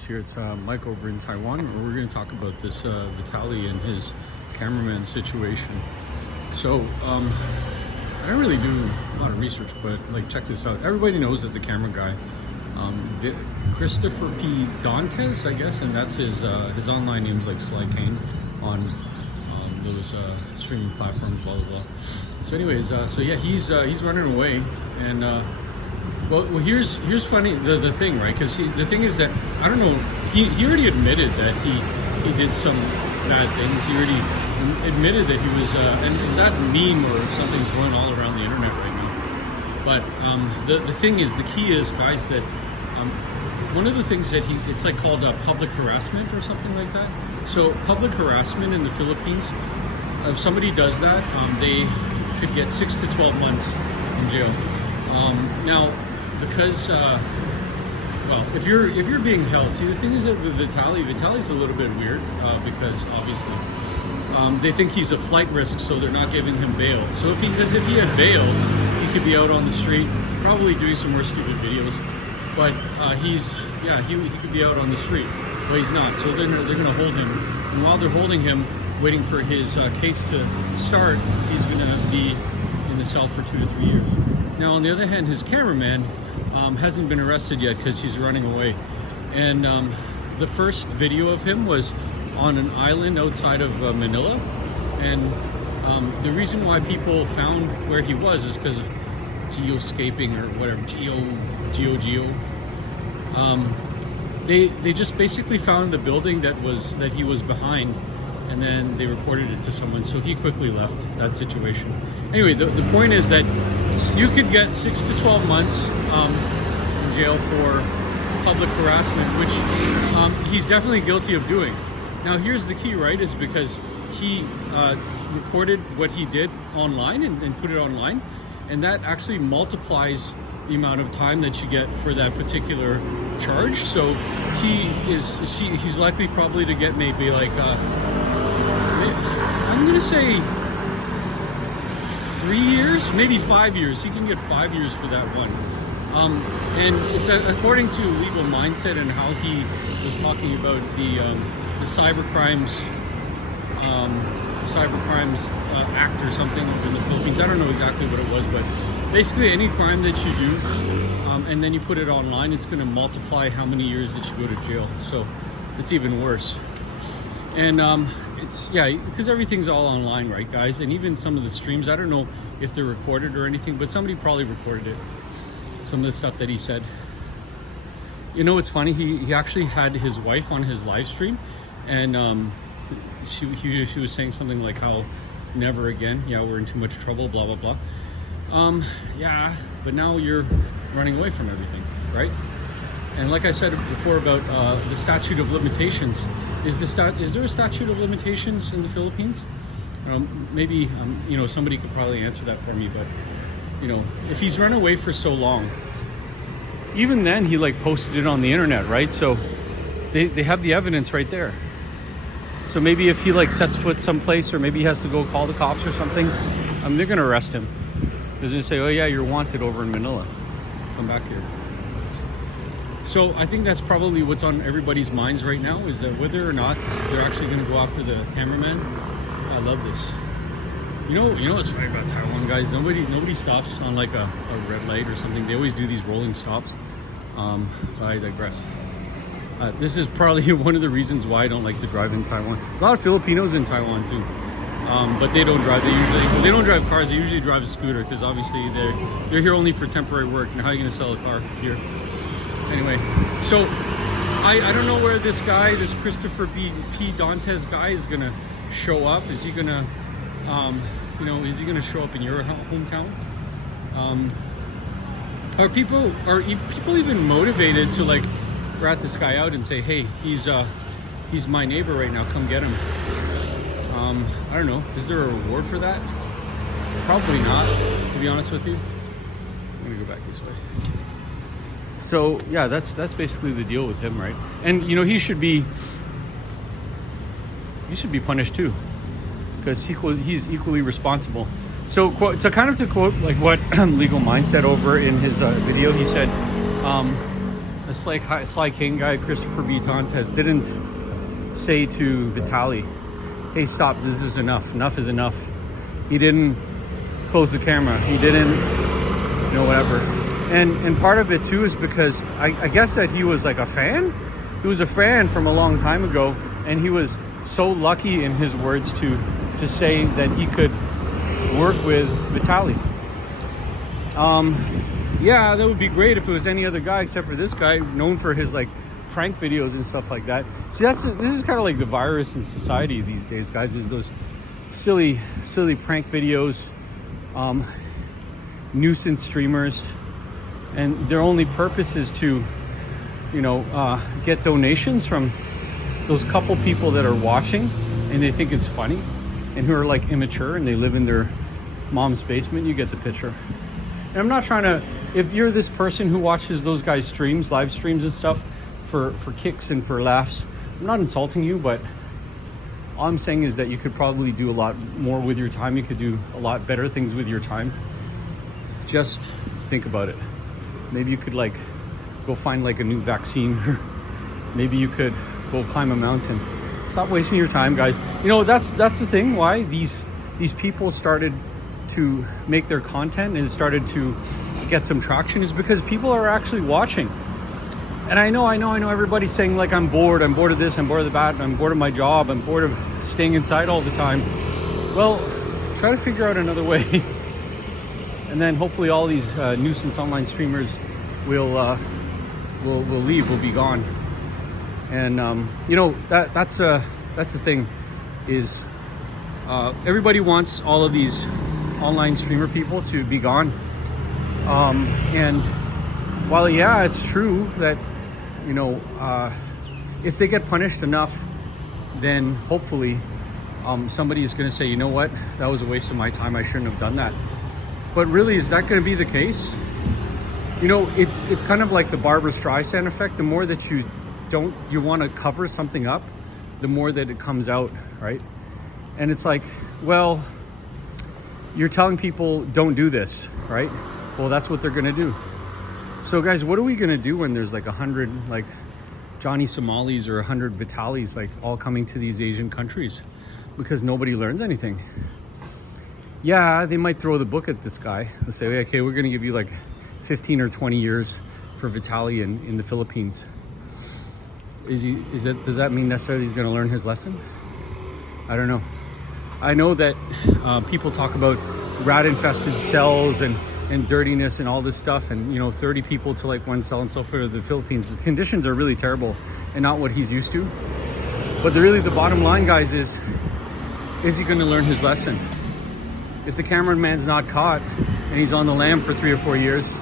Here it's Mike over in Taiwan, where we're going to talk about this Vitali and his cameraman situation. So I don't really do a lot of research, but like, check this out. Everybody knows that the camera guy, Christopher P. Dantes, I guess, and that's his online name's like Sly Kane on those streaming platforms, blah blah blah. So anyways, so yeah, he's running away, and well, here's funny, the thing, right? Because the thing is that, I don't know, he already admitted that he did some bad things. He already admitted that he was, and that meme or something's going all around the internet right now. But the thing is, the key is, guys, that one of the things that it's like called public harassment or something like that. So public harassment in the Philippines, if somebody does that, they could get 6 to 12 months in jail. Now, because well, if you're being held, see, the thing is that with Vitali's a little bit weird, because obviously they think he's a flight risk, so they're not giving him bail. So if he had bail, he could be out on the street, probably doing some more stupid videos. But he could be out on the street, but he's not. So then they're going to hold him, and while they're holding him, waiting for his case to start, he's going to be in the cell for 2 to 3 years. Now, on the other hand, his cameraman hasn't been arrested yet because he's running away. And the first video of him was on an island outside of Manila. And the reason why people found where he was is because of geoscaping or whatever, geo. They just basically found the building that he was behind, and then they reported it to someone, so he quickly left that situation. Anyway, the point is that you could get 6 to 12 months in jail for public harassment, which he's definitely guilty of doing. Now, here's the key, right, is because he recorded what he did online and put it online, and that actually multiplies the amount of time that you get for that particular charge. So he's likely probably to get maybe like I'm gonna say 3 years, maybe 5 years. He can get 5 years for that one. And it's according to Legal Mindset and how he was talking about the cybercrimes act or something in the Philippines. I don't know exactly what it was, but basically any crime that you do and then you put it online, it's going to multiply how many years that you go to jail. So it's even worse. And because everything's all online, right, guys? And even some of the streams, I don't know if they're recorded or anything, but somebody probably recorded it. Some of the stuff that he said. You know, it's funny, he actually had his wife on his live stream, and she was saying something like how never again, yeah, we're in too much trouble, blah blah blah. Yeah, but now you're running away from everything, right? And like I said before about the statute of limitations, is there a statute of limitations in the Philippines? Maybe you know, somebody could probably answer that for me. But you know, if he's run away for so long, even then he like posted it on the internet, right? So they have the evidence right there. So maybe if he like sets foot someplace, or maybe he has to go call the cops or something, they're gonna arrest him. They're gonna say, oh yeah, you're wanted over in Manila, come back here. So I think that's probably what's on everybody's minds right now, is that whether or not they're actually gonna go after the cameraman. I love this. You know what's funny about Taiwan, guys? Nobody stops on like a red light or something. They always do these rolling stops. But I digress. This is probably one of the reasons why I don't like to drive in Taiwan. A lot of Filipinos in Taiwan too, but they don't drive. They don't drive cars. They usually drive a scooter, because obviously they're here only for temporary work. And how are you going to sell a car here? Anyway, so I don't know where this guy, this Christopher P. Dantes guy, is going to show up. Is he going to is he going to show up in your hometown? Are people even motivated to like rat this guy out and say, hey, he's my neighbor right now, come get him? I don't know. Is there a reward for that? Probably not, to be honest with you. I'm gonna go back this way. So yeah, that's basically the deal with him, right? And you know, he should be punished too, because he's equally responsible. So to quote like what Legal Mindset over in his video, he said, the Sly King guy, Christopher B. Tontes, didn't say to Vitali, hey, stop, this is enough. Enough is enough. He didn't close the camera. He didn't, you know, whatever. And part of it too is because I guess that he was like a fan. He was a fan from a long time ago, and he was so lucky, in his words, to say that he could work with Vitali. Yeah, that would be great if it was any other guy except for this guy, known for his like prank videos and stuff like that. See, this is kind of like the virus in society these days, guys, is those silly prank videos, nuisance streamers, and their only purpose is to, you know, get donations from those couple people that are watching and they think it's funny and who are like immature and they live in their mom's basement. You get the picture. And I'm not trying to, if you're this person who watches those guys' streams, live streams and stuff for kicks and for laughs, I'm not insulting you, but all I'm saying is that you could probably do a lot more with your time. You could do a lot better things with your time. Just think about it. Maybe you could like go find like a new vaccine, or maybe you could go climb a mountain. Stop wasting your time, guys. You know, that's the thing why these people started to make their content and started to get some traction, is because people are actually watching. And I know everybody's saying like, I'm bored of this, I'm bored of that, I'm bored of my job, I'm bored of staying inside all the time. Well, try to figure out another way. And then hopefully all these nuisance online streamers will leave, will be gone. And you know, that's the thing, is everybody wants all of these online streamer people to be gone. And while yeah, it's true that, you know, if they get punished enough, then hopefully somebody is going to say, you know what, that was a waste of my time, I shouldn't have done that. But really, is that going to be the case? You know, it's kind of like the Barbra Streisand effect. The more that you want to cover something up, the more that it comes out, right? And it's like, well, you're telling people don't do this, right? Well, that's what they're going to do. So guys, what are we going to do when there's like 100 like Johnny Somalis or 100 Vitalis like all coming to these Asian countries because nobody learns anything? Yeah, they might throw the book at this guy. They'll say, okay, we're going to give you like 15 or 20 years for Vitali in the Philippines. Does that mean necessarily he's going to learn his lesson? I don't know. I know that people talk about rat-infested cells and dirtiness and all this stuff, and you know, 30 people to like one cell and so forth. The Philippines, the conditions are really terrible and not what he's used to. But the bottom line, guys, is he going to learn his lesson? If the cameraman's not caught and he's on the lam for 3 or 4 years,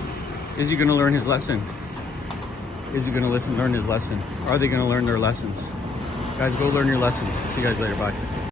is he going to learn his lesson? Is he going to learn his lesson? Are they going to learn their lessons? Guys, go learn your lessons. See you guys later. Bye.